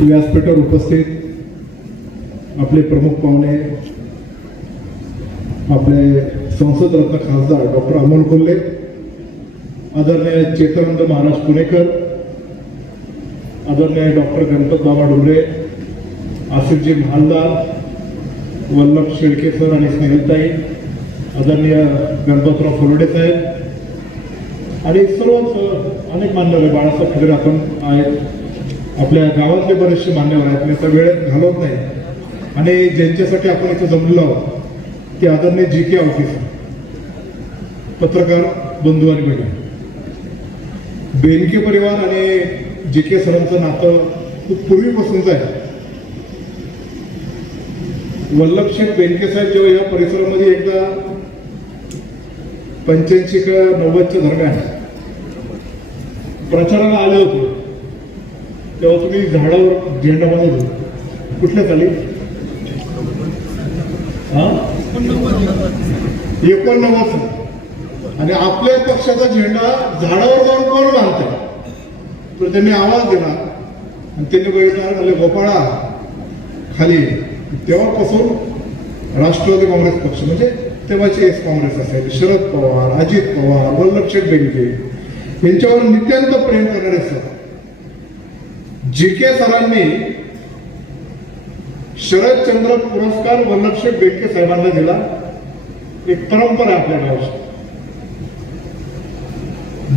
व्यासपीठावर उपस्थित आपले प्रमुख पाहुणे, आपले संसद रत्न खासदार डॉक्टर अमोल कोल्हे, आदरणीय चेतनंद महाराज पुणेकर, आदरणीय डॉक्टर गणपत बाबा डोंगरे, आसिफजी महालदार, वल्लभ शेळके सर आणि स्नेहलताई, आदरणीय गणपतराव फलोडे साहेब आणि सर्वच अनेक मान्यवर, बाळासाहेब खिदरे आपण आहेत, आपल्या गावातले बरेचसे मान्यवर आहेत. मी आता वेळेत घालवत नाही. आणि ज्यांच्यासाठी आपण इथं जमलेलो आहोत ते आदरणीय जी.के. आवटी, पत्रकार बंधू आणि बहिणी. बेनके परिवार आणि जी.के. सरांचं नातं खूप पूर्वीपासूनच आहे. वल्लभशेठ बेनके साहेब जेव्हा या परिसरामध्ये एकदा 85 का 90च्या दरम्यान प्रचाराला आले होते, तेव्हा तुम्ही झाडावर झेंडा बांधत होते. कुठल्या साली? 89. आणि आपल्या पक्षाचा झेंडा झाडावर जाऊन कोण बांधते? तर त्यांनी आवाज दिला आणि त्यांनी बघितलं, म्हणजे गोपाळा खाली. तेव्हापासून राष्ट्रवादी काँग्रेस पक्ष, म्हणजे तेव्हाचे एस काँग्रेस असेल, शरद पवार, अजित पवार, वल्लभशेठ बेनके यांच्यावर नित्यांत प्रेम करणारे सर जी.के. सरांनी शरदचंद्र पुरस्कार वल्लभशेठ बेनके साहेबांना दिला. एक परंपरा आहे आपल्या गावची.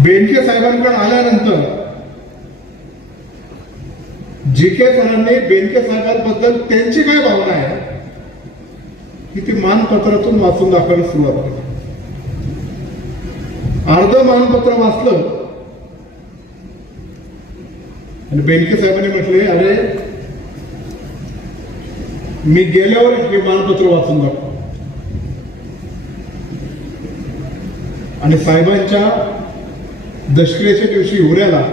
बेनके साहेबांकडे आल्यानंतर जी.के. सरांनी बेनके साहेबांबद्दल त्यांची काय भावना आहे की ती मानपत्रातून वाचून दाखवायला सुरुवात केली. अर्ध मानपत्र वाचलं आणि बेनके साहेबांनी म्हटले, अरे मी गेल्यावर हे मानपत्र वाचून दाखव. आणि साहेबांच्या दशक्रियेच्या दिवशी हिवऱ्याला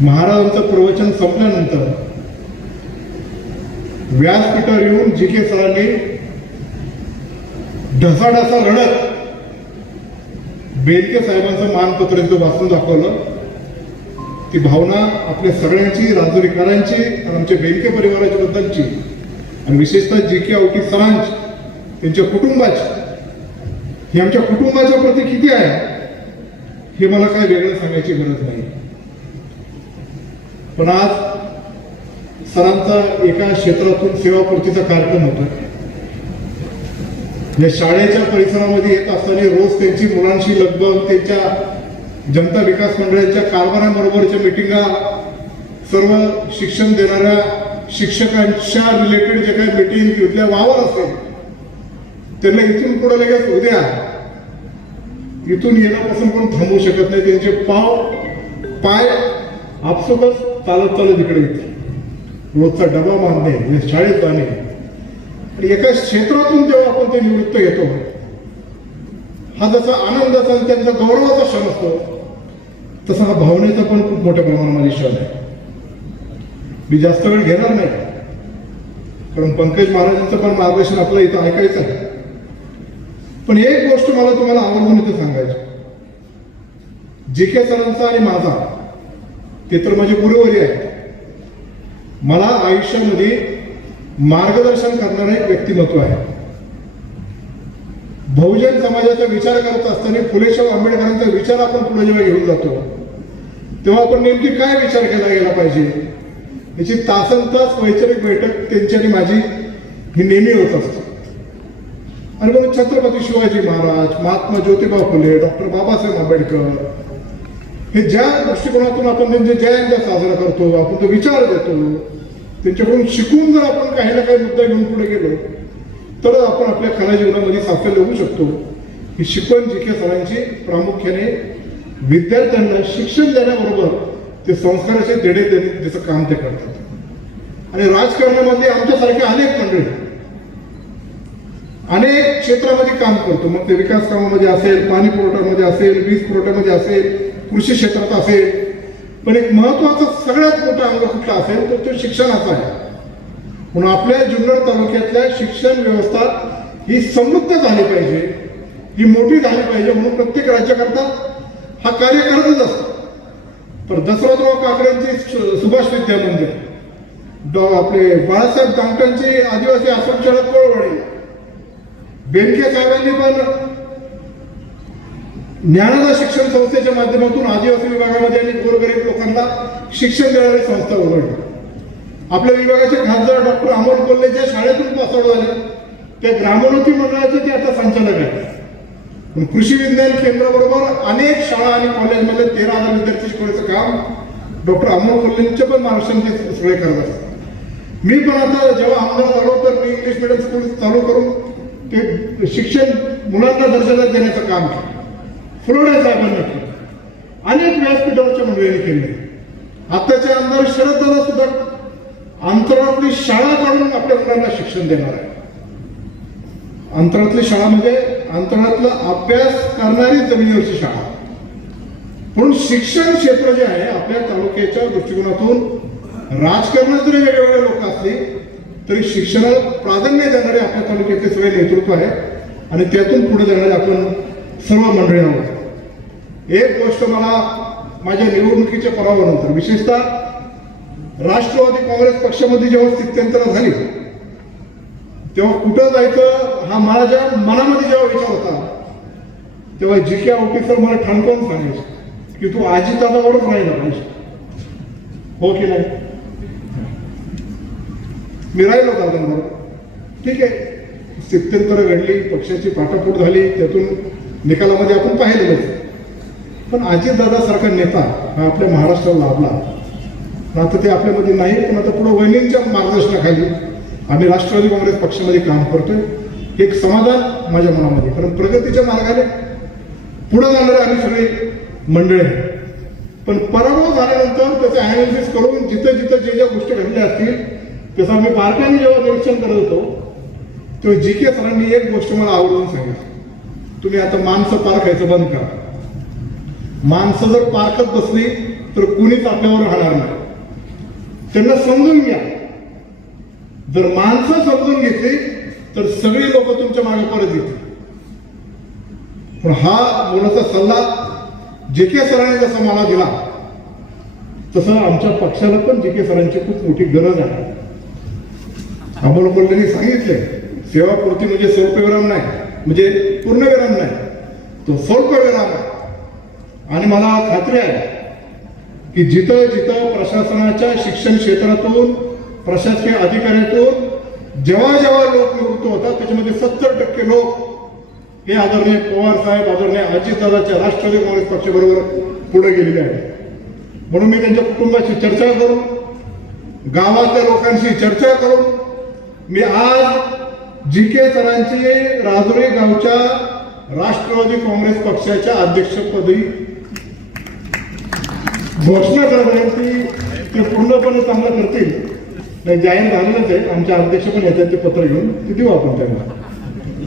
महाराजांचं प्रवचन संपल्यानंतर व्यासपीठावर येऊन जी.के. सरांनी ढसाढसा रडत बेनके साहेबांचं मानपत्र इथं वाचून दाखवलं. ती भावना आपल्या सगळ्यांची, राजुरीकरांची आणि आमच्या बेनके परिवाराच्या बद्दलची आणि विशेषतः जी.के. आवटी सरांची, त्यांच्या कुटुंबाची, ही आमच्या कुटुंबाच्या प्रती किती आहे हे मला काय वेगळं सांगायची गरज नाही. पण आज सरांचा एका क्षेत्रातून सेवापूर्तीचा कार्यक्रम होता. या शाळेच्या परिसरामध्ये येत असताना रोज त्यांची मुलांशी लगबग, त्यांच्या जनता विकास मंडळाच्या कारभाराबरोबरच्या मिटिंगा, सर्व शिक्षण देणाऱ्या शिक्षकांच्या रिलेटेड जे काही मिटिंग तिथल्या वावर असेल त्यांना इथून पुढे लगेच उद्या इथून येण्यापासून पण थांबवू शकत नाही. त्यांचे पाय आपसुकच चालत चालत इकडे येते. रोजचा डबा बांधणे, या शाळेत जाणे आणि एका क्षेत्रातून जेव्हा आपण ते निवृत्त घेतो, हा जसा आनंदाचा आणि त्यांचा गौरवाचा क्षण असतो, तसा हा भावनेचा पण खूप मोठ्या प्रमाणामध्ये क्षण आहे. मी जास्त वेळ घेणार नाही, कारण पंकज महाराजांचं पण मार्गदर्शन आपलं इथं ऐकायचं आहे. पण एक गोष्ट मला तुम्हाला आवर्जून इथं सांगायची, जी.के. सरांचा आणि माझा, ते तर माझे गुरुवर्य आहे, मला आयुष्यामध्ये मार्गदर्शन करणारं एक व्यक्तिमत्व आहे. बहुजन समाजाचा विचार करत असताना फुलेशाह आंबेडकरांचा विचार आपण पुढे जेव्हा घेऊन जातो तेव्हा आपण नेमकी काय विचार केला गेला पाहिजे याची तासनतास वैचारिक बैठक त्यांची आणि माझी ही नेहमी होत असते. आणि मग छत्रपती शिवाजी महाराज, महात्मा ज्योतिबा फुले, डॉक्टर बाबासाहेब आंबेडकर हे ज्या दृष्टिकोनातून आपण त्यांचे जयंत्या साजरा करतो, आपण तो विचार देतो, त्यांच्याकडून शिकून जर आपण काही ना काही मुद्दा घेऊन पुढे गेलो तर आपण आपल्या खऱ्या जीवनामध्ये साफल्य होऊ शकतो. ही शिकवण जी.के. सरांची प्रामुख्याने विद्यार्थ्यांना शिक्षण देण्याबरोबर ते संस्काराचे देणे देण्याचं काम ते करतात. आणि राजकारणामध्ये आमच्यासारखे अनेक मंडळी अनेक क्षेत्रामध्ये काम करतो, मग ते विकास कामामध्ये असेल, पाणी पुरवठ्यामध्ये असेल, वीज पुरवठ्यामध्ये असेल, कृषी क्षेत्रात असेल. पण एक महत्वाचा सगळ्यात मोठा अंग कुठला असेल तर तो शिक्षणाचा आहे. म्हणून आपल्या जुन्नर तालुक्यातल्या शिक्षण व्यवस्था ही समृद्ध झाली पाहिजे, ही मोठी झाली पाहिजे, म्हणून प्रत्येक राज्यकर्ता हा कार्य करतच असतो. पर दसरथराव काकड्यांची सुभाष विद्या मंदिर, आपले बाळासाहेब दामटांची आदिवासी आश्रमशाळा कोळवाडी, बेनके साहेबांनी पण ज्ञानदा शिक्षण संस्थेच्या माध्यमातून आदिवासी विभागामध्ये आणि गोरगरीब लोकांना शिक्षण देणारी संस्था उघडली. आपल्या विभागाचे खासदार डॉक्टर अमोल कोल्हे ज्या शाळेतून पासआउट झाले त्या ग्रामोन्नती मंडळाचे ते आता संचालक आहेत. कृषी विज्ञान केंद्राबरोबर अनेक शाळा आणि कॉलेजमध्ये 13,000 विद्यार्थी शिकवण्याचं काम डॉक्टर अमोल कोल्हेंचे पण महाराष्ट्राचे सगळे करत असतात. मी पण आता जेव्हा आमदार झालो तर मी इंग्लिश मिडियम स्कूल चालू करून ते शिक्षण मुलांना दर्जादार देण्याचं काम केलं. फुलोडे साहेबांना केलं, अनेक व्यासपीठावरच्या मंडळींनी केले. आताचे आमदार शरददादा सुद्धा अंतराळातली शाळा काढून आपल्या मुलांना शिक्षण देणार आहे. अंतराळातली शाळा म्हणजे अंतराळातला अभ्यास करणारी जमिनीवरची शाळा. म्हणून शिक्षण क्षेत्र जे आहे आपल्या तालुक्याच्या दृष्टिकोनातून राजकारणात जरी वेगवेगळे लोक असले तरी शिक्षणाला प्राधान्य देणारे आपल्या तालुक्याचे सगळे नेतृत्व आहे आणि त्यातून पुढे जाणारे आपण सर्व मंडळी आहोत. एक गोष्ट मला माझ्या निवडणुकीच्या पराभवानंतर विशेषतः राष्ट्रवादी काँग्रेस पक्षामध्ये जेव्हा स्थित्यंतर झाली तेव्हा कुठं जायचं हा माझ्या मनामध्ये जेव्हा विचार होता तेव्हा जी.के. ऑफिसर मला ठाणकावून सांगायचे की तू अजितदादावरच राहिला पाहिजे. हो की नाही? मी राहिलो दादांवर. ठीक आहे, स्थित्यंतर घडली, पक्षाची पाठापूट झाली, त्यातून निकालामध्ये आपण पाहिलेलं. पण अजितदादासारखा नेता हा आपल्या महाराष्ट्राला लाभला. आता ते आपल्यामध्ये नाही, पण आता पुढे वहिनींच्या मार्गदर्शनाखाली आम्ही राष्ट्रवादी काँग्रेस पक्षामध्ये काम करतोय. एक समाधान माझ्या मनामध्ये, कारण प्रगतीच्या मार्गाने पुढे जाणारे आम्ही सगळे मंडळी आहे. पण पराभव झाल्यानंतर त्याचे अनालिसिस करून जिथं जिथं जे ज्या गोष्टी घडल्या असतील त्याचं आम्ही बारकाईने जेव्हा निरीक्षण करत होतो तेव्हा जी.के. सरांनी एक गोष्ट मला आवर्जून सांगितली, तुम्ही आता माणसं पारखायचं बंद करा. माणसं जर पारखत बसली तर कुणीच आपल्यावर राहणार नाही. त्यांना समजून घ्या. जर माणसं समजून घेतली तर सगळी लोक तुमच्या मागे परत येतील. पण हा मोलाचा सल्ला जे.के. सरांनी जसा मला दिला तसं आमच्या पक्षाला पण जे.के. सरांची खूप मोठी गरज आहे. अमोल कोल्हेंनी सांगितले सेवापूर्ती म्हणजे स्वल्पविराम नाही, म्हणजे पूर्णविराम नाही, तो स्वल्पविराम आहे. आणि मला खात्री आहे की जिथं जिथं प्रशासनाच्या शिक्षण क्षेत्रातून प्रशासकीय अधिकाऱ्यातून जेव्हा जेव्हा लोक निवृत्त होतात त्याच्यामध्ये 70% लोक हे आदरणीय पवार साहेब, आदरणीय अजितदादाच्या राष्ट्रवादी काँग्रेस पक्षाबरोबर पुढे गेलेले आहेत. म्हणून मी त्यांच्या कुटुंबाची चर्चा करून, गावातल्या लोकांशी चर्चा करून मी आज जी.के. सरांची राजुरी गावच्या राष्ट्रवादी काँग्रेस पक्षाच्या अध्यक्षपदी घोषणा करण्यात ते पूर्णपणे चांगलं करतील. नाही, जाहीर झालेलंच आहे. आमचे अध्यक्ष पण येतात ते पत्र घेऊन, ते देऊ आपण त्यांना.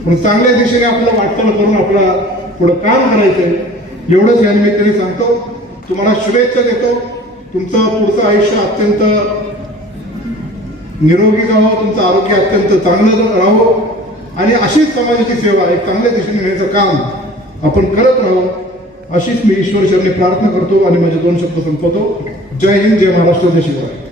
पण चांगल्या दिशेने आपल्याला वाटचाल करून आपल्याला पुढं काम करायचंय एवढंच या निमित्ताने सांगतो. तुम्हाला शुभेच्छा देतो. तुमचं पुढचं आयुष्य अत्यंत निरोगी जावं, तुमचं आरोग्य अत्यंत चांगलं राहावं आणि अशीच समाजाची सेवा एक चांगल्या दिशेने नेण्याचं काम आपण करत राहावं अशीच मी ईश्वर चरणी प्रार्थना करतो आणि माझे 2 शब्द संपवतो. जय हिंद, जय महाराष्ट्र, जय शिवराय.